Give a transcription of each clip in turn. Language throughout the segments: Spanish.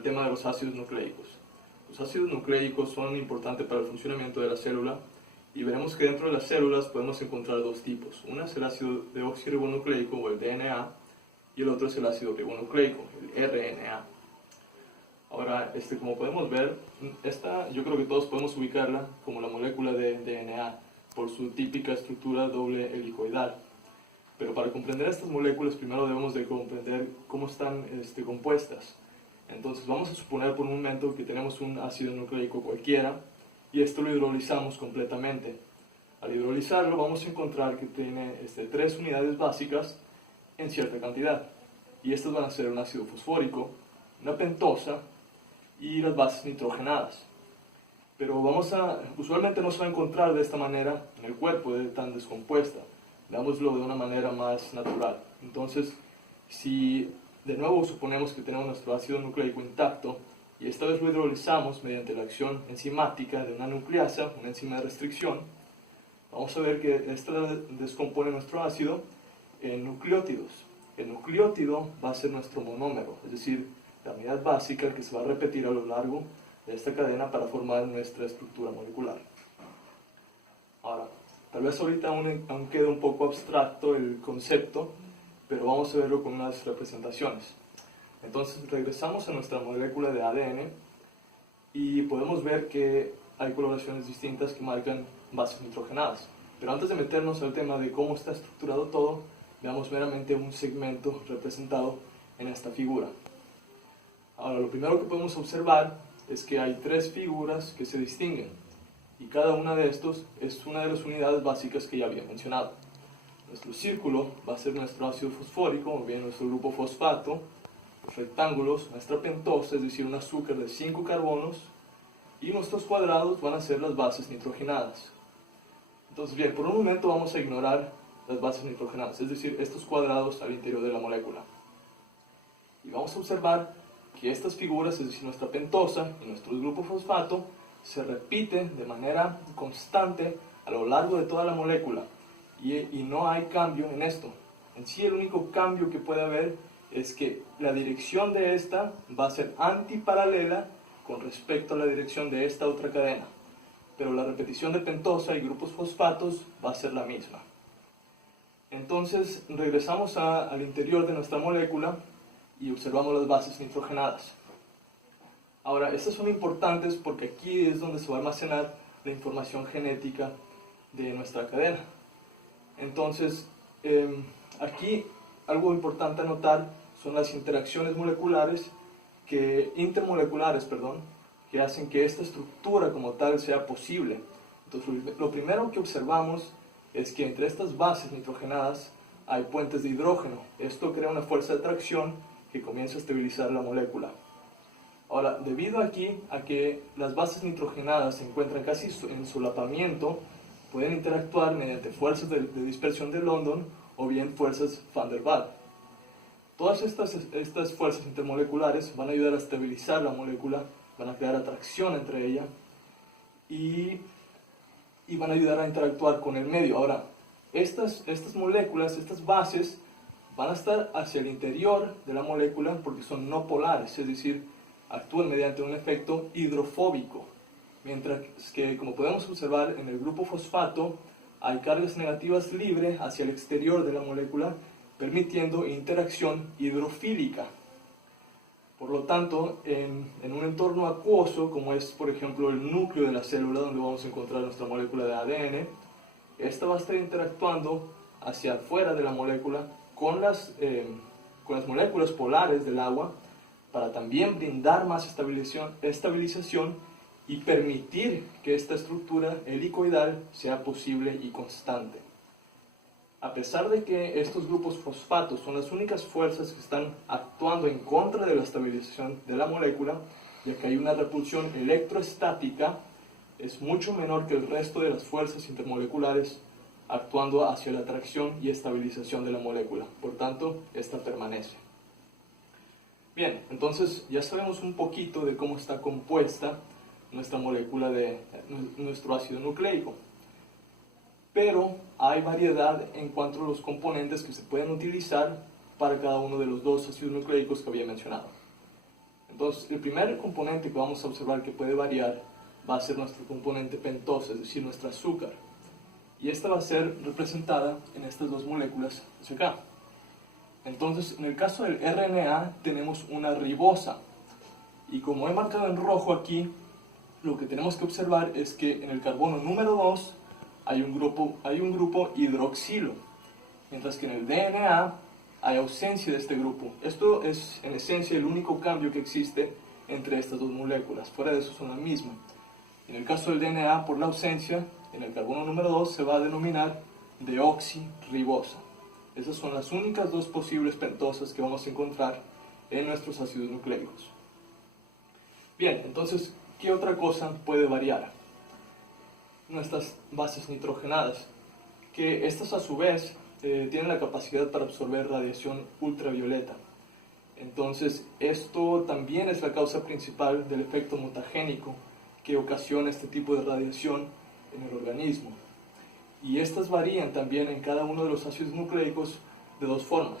el tema de los ácidos nucleicos. Los ácidos nucleicos son importantes para el funcionamiento de la célula y veremos que dentro de las células podemos encontrar dos tipos. Una es el ácido deoxirribonucleico o el DNA y el otro es el ácido ribonucleico, el RNA. Ahora, como podemos ver, yo creo que todos podemos ubicarla como la molécula de DNA por su típica estructura doble helicoidal. Pero para comprender estas moléculas primero debemos de comprender cómo están compuestas. Entonces vamos a suponer por un momento que tenemos un ácido nucleico cualquiera y esto lo hidrolizamos completamente. Al hidrolizarlo vamos a encontrar que tiene 3 unidades básicas en cierta cantidad. Y estas van a ser un ácido fosfórico, una pentosa y las bases nitrogenadas. Pero usualmente no se va a encontrar de esta manera en el cuerpo, tan descompuesta. Veámoslo de una manera más natural. Entonces, si de nuevo suponemos que tenemos nuestro ácido nucleico intacto y esta vez lo hidrolizamos mediante la acción enzimática de una nucleasa, una enzima de restricción, vamos a ver que esta descompone nuestro ácido en nucleótidos. El nucleótido va a ser nuestro monómero, es decir, la unidad básica que se va a repetir a lo largo de esta cadena para formar nuestra estructura molecular. Ahora, tal vez ahorita aún queda un poco abstracto el concepto, pero vamos a verlo con unas representaciones. Entonces regresamos a nuestra molécula de ADN y podemos ver que hay coloraciones distintas que marcan bases nitrogenadas. Pero antes de meternos al tema de cómo está estructurado todo, veamos meramente un segmento representado en esta figura. Ahora, lo primero que podemos observar es que hay 3 figuras que se distinguen y cada una de estos es una de las unidades básicas que ya había mencionado. Nuestro círculo va a ser nuestro ácido fosfórico, o bien nuestro grupo fosfato. Los rectángulos, nuestra pentosa, es decir, un azúcar de 5 carbonos. Y nuestros cuadrados van a ser las bases nitrogenadas. Entonces, bien, por un momento vamos a ignorar las bases nitrogenadas, es decir, estos cuadrados al interior de la molécula. Y vamos a observar que estas figuras, es decir, nuestra pentosa y nuestro grupo fosfato, se repiten de manera constante a lo largo de toda la molécula. Y no hay cambio en esto. En sí, el único cambio que puede haber es que la dirección de esta va a ser antiparalela con respecto a la dirección de esta otra cadena. Pero la repetición de pentosa y grupos fosfatos va a ser la misma. Entonces, regresamos al interior de nuestra molécula y observamos las bases nitrogenadas. Ahora, estas son importantes porque aquí es donde se va a almacenar la información genética de nuestra cadena. Entonces, aquí algo importante a notar son las interacciones intermoleculares, que hacen que esta estructura como tal sea posible. Entonces, lo primero que observamos es que entre estas bases nitrogenadas hay puentes de hidrógeno. Esto crea una fuerza de atracción que comienza a estabilizar la molécula. Ahora, debido aquí a que las bases nitrogenadas se encuentran casi en solapamiento, pueden interactuar mediante fuerzas de dispersión de London o bien fuerzas Van der Waals. Todas estas fuerzas intermoleculares van a ayudar a estabilizar la molécula, van a crear atracción entre ella y van a ayudar a interactuar con el medio. Ahora, estas moléculas, estas bases, van a estar hacia el interior de la molécula porque son no polares, es decir, actúan mediante un efecto hidrofóbico. Mientras que, como podemos observar, en el grupo fosfato hay cargas negativas libres hacia el exterior de la molécula, permitiendo interacción hidrofílica. Por lo tanto, en un entorno acuoso, como es, por ejemplo, el núcleo de la célula, donde vamos a encontrar nuestra molécula de ADN, esta va a estar interactuando hacia afuera de la molécula con las moléculas polares del agua, para también brindar más estabilización y permitir que esta estructura helicoidal sea posible y constante. A pesar de que estos grupos fosfatos son las únicas fuerzas que están actuando en contra de la estabilización de la molécula, ya que hay una repulsión electroestática, es mucho menor que el resto de las fuerzas intermoleculares actuando hacia la atracción y estabilización de la molécula. Por tanto, esta permanece. Bien, entonces ya sabemos un poquito de cómo está compuesta nuestra molécula de nuestro ácido nucleico. Pero hay variedad en cuanto a los componentes que se pueden utilizar para cada uno de los dos ácidos nucleicos que había mencionado. Entonces, el primer componente que vamos a observar que puede variar va a ser nuestro componente pentosa, es decir, nuestro azúcar. Y esta va a ser representada en estas dos moléculas hacia acá. Entonces, en el caso del RNA tenemos una ribosa. Y como he marcado en rojo aquí, lo que tenemos que observar es que en el carbono número 2 hay un grupo hidroxilo, mientras que en el DNA hay ausencia de este grupo. Esto es en esencia el único cambio que existe entre estas dos moléculas. Fuera de eso son la misma. En el caso del DNA, por la ausencia, en el carbono número 2 se va a denominar deoxirribosa. Esas son las únicas dos posibles pentosas que vamos a encontrar en nuestros ácidos nucleicos. Bien, entonces, ¿qué otra cosa puede variar? Nuestras bases nitrogenadas, que estas a su vez tienen la capacidad para absorber radiación ultravioleta. Entonces, esto también es la causa principal del efecto mutagénico que ocasiona este tipo de radiación en el organismo. Y estas varían también en cada uno de los ácidos nucleicos de dos formas.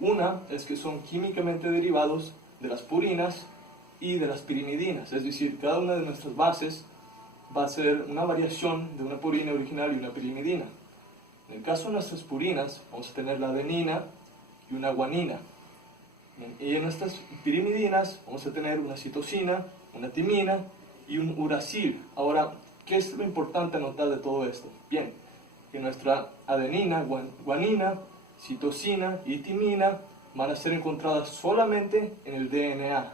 Una es que son químicamente derivados de las purinas y de las pirimidinas, es decir, cada una de nuestras bases va a ser una variación de una purina original y una pirimidina. En el caso de nuestras purinas, vamos a tener la adenina y una guanina. Y en nuestras pirimidinas vamos a tener una citosina, una timina y un uracil. Ahora, ¿qué es lo importante a notar de todo esto? Bien, que nuestra adenina, guanina, citosina y timina van a ser encontradas solamente en el DNA,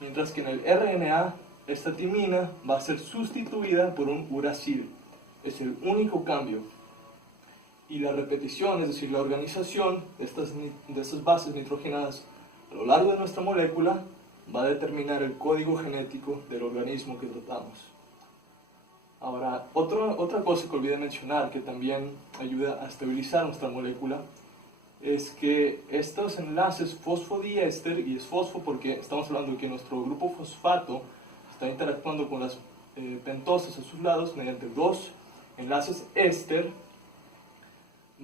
mientras que en el RNA esta timina va a ser sustituida por un uracil. Es el único cambio. Y la repetición, es decir, la organización de estas bases nitrogenadas a lo largo de nuestra molécula va a determinar el código genético del organismo que tratamos. Ahora, otra cosa que olvidé mencionar que también ayuda a estabilizar nuestra molécula es que estos enlaces fosfodiéster, y es fosfo porque estamos hablando de que nuestro grupo fosfato está interactuando con las pentosas a sus lados mediante dos enlaces éster,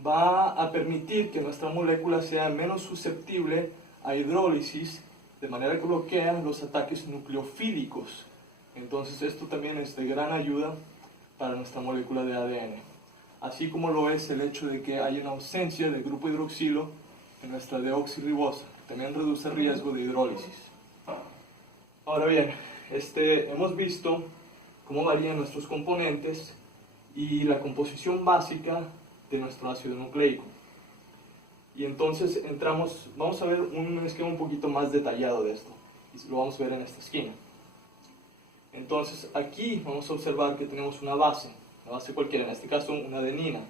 va a permitir que nuestra molécula sea menos susceptible a hidrólisis, de manera que bloquea los ataques nucleofílicos. Entonces esto también es de gran ayuda para nuestra molécula de ADN, así como lo es el hecho de que hay una ausencia del grupo hidroxilo en nuestra deoxirribosa, que también reduce el riesgo de hidrólisis. Ahora bien, hemos visto cómo varían nuestros componentes y la composición básica de nuestro ácido nucleico. Y entonces vamos a ver un esquema un poquito más detallado de esto, y lo vamos a ver en esta esquina. Entonces aquí vamos a observar que tenemos una base cualquiera, en este caso una adenina.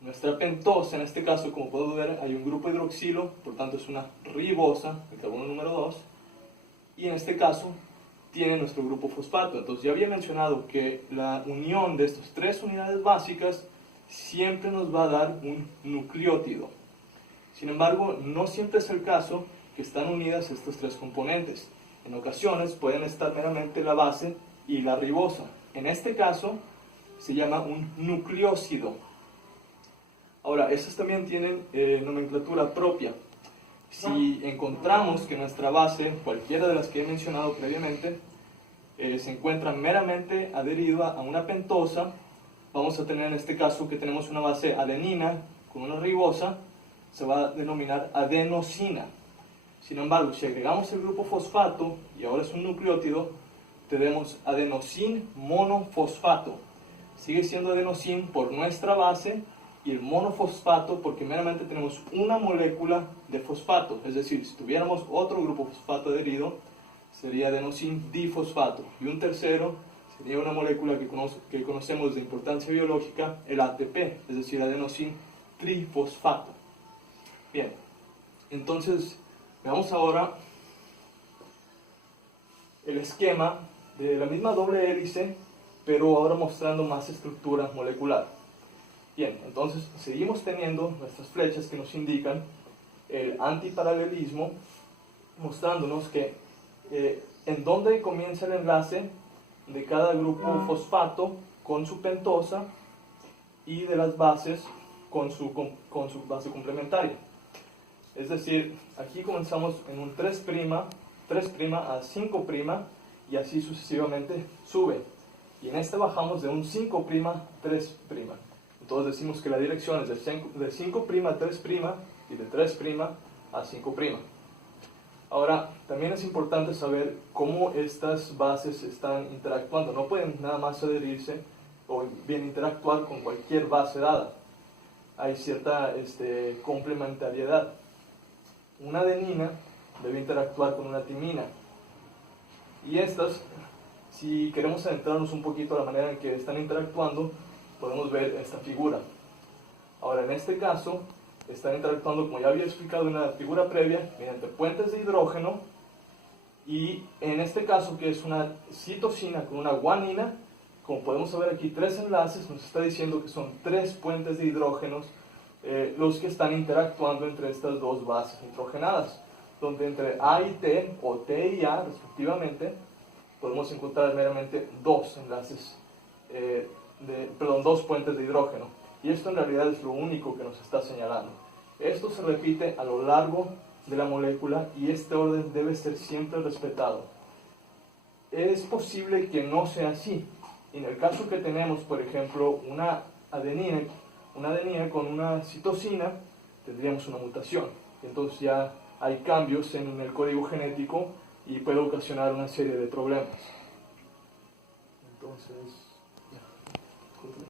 Nuestra pentosa, en este caso, como podemos ver, hay un grupo hidroxilo, por tanto es una ribosa, el carbono número 2, y en este caso tiene nuestro grupo fosfato. Entonces ya había mencionado que la unión de estas tres unidades básicas siempre nos va a dar un nucleótido. Sin embargo, no siempre es el caso que están unidas estos tres componentes. En ocasiones pueden estar meramente la base y la ribosa. En este caso se llama un nucleósido. Ahora, estos también tienen nomenclatura propia. Si encontramos que nuestra base, cualquiera de las que he mencionado previamente, se encuentra meramente adherida a una pentosa, vamos a tener en este caso que tenemos una base adenina con una ribosa, se va a denominar adenosina. Sin embargo, si agregamos el grupo fosfato, y ahora es un nucleótido, tenemos adenosin monofosfato. Sigue siendo adenosin por nuestra base, y el monofosfato porque meramente tenemos una molécula de fosfato. Es decir, si tuviéramos otro grupo fosfato adherido, sería adenosin difosfato. Y un tercero sería una molécula que conocemos de importancia biológica, el ATP, es decir, adenosin trifosfato. Bien, entonces veamos ahora el esquema de la misma doble hélice, pero ahora mostrando más estructura molecular. Bien, entonces seguimos teniendo nuestras flechas que nos indican el antiparalelismo, mostrándonos que en dónde comienza el enlace de cada grupo fosfato con su pentosa y de las bases con su base complementaria. Es decir, aquí comenzamos en un 3' 3' a 5' y así sucesivamente sube. Y en este bajamos de un 5' a 3'. Entonces decimos que la dirección es de 5' a 3' y de 3' a 5'. Ahora, también es importante saber cómo estas bases están interactuando. No pueden nada más adherirse o bien interactuar con cualquier base dada. Hay cierta complementariedad. Una adenina debe interactuar con una timina. Y estas, si queremos adentrarnos un poquito a la manera en que están interactuando, podemos ver esta figura. Ahora, en este caso, están interactuando, como ya había explicado en la figura previa, mediante puentes de hidrógeno, y en este caso, que es una citosina con una guanina, como podemos ver aquí, 3 enlaces, nos está diciendo que son 3 puentes de hidrógenos los que están interactuando entre estas dos bases nitrogenadas, donde entre A y T, o T y A respectivamente, podemos encontrar meramente 2 enlaces, dos puentes de hidrógeno. Y esto en realidad es lo único que nos está señalando. Esto se repite a lo largo de la molécula y este orden debe ser siempre respetado. Es posible que no sea así. En el caso que tenemos, por ejemplo, una adenina con una citosina, tendríamos una mutación. Entonces ya hay cambios en el código genético y puede ocasionar una serie de problemas. Entonces,